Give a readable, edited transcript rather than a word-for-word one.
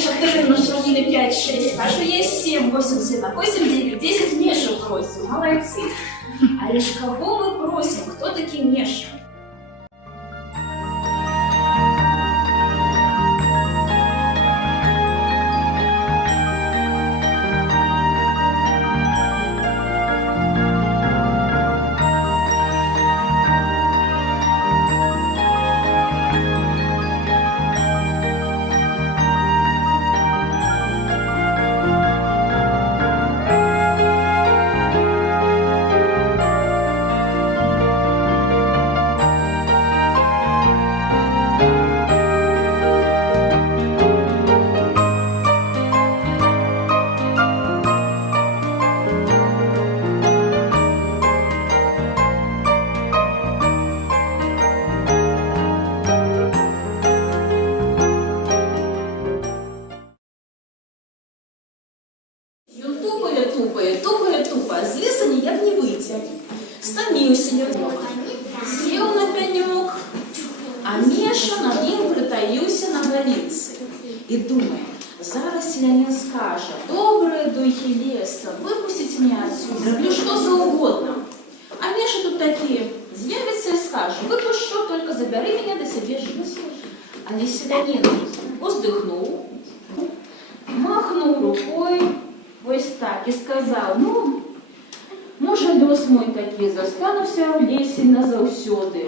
Миша, ты нашли 5, 6, Паша есть 7, 8, 7, 8, 9, 10, Мишу просим, молодцы. А лишь кого мы просим? Кто такие Миша? Тупая, з лісу ніяк не вийти. Стомився немного, сів на пенек, а Миша над ним притаився на галиці. І думає, зараз селянин скаже: добрые духи леса, выпустите меня отсюда, зроблю что за угодно. А Миша тут такие з'явиться і скаже: выпущу, только забери меня до себе жить. А селянин уздихнув, махнув рукой, ось так, і сказав: ну, може, льос мой такий, застануся в лісі назавсьоди.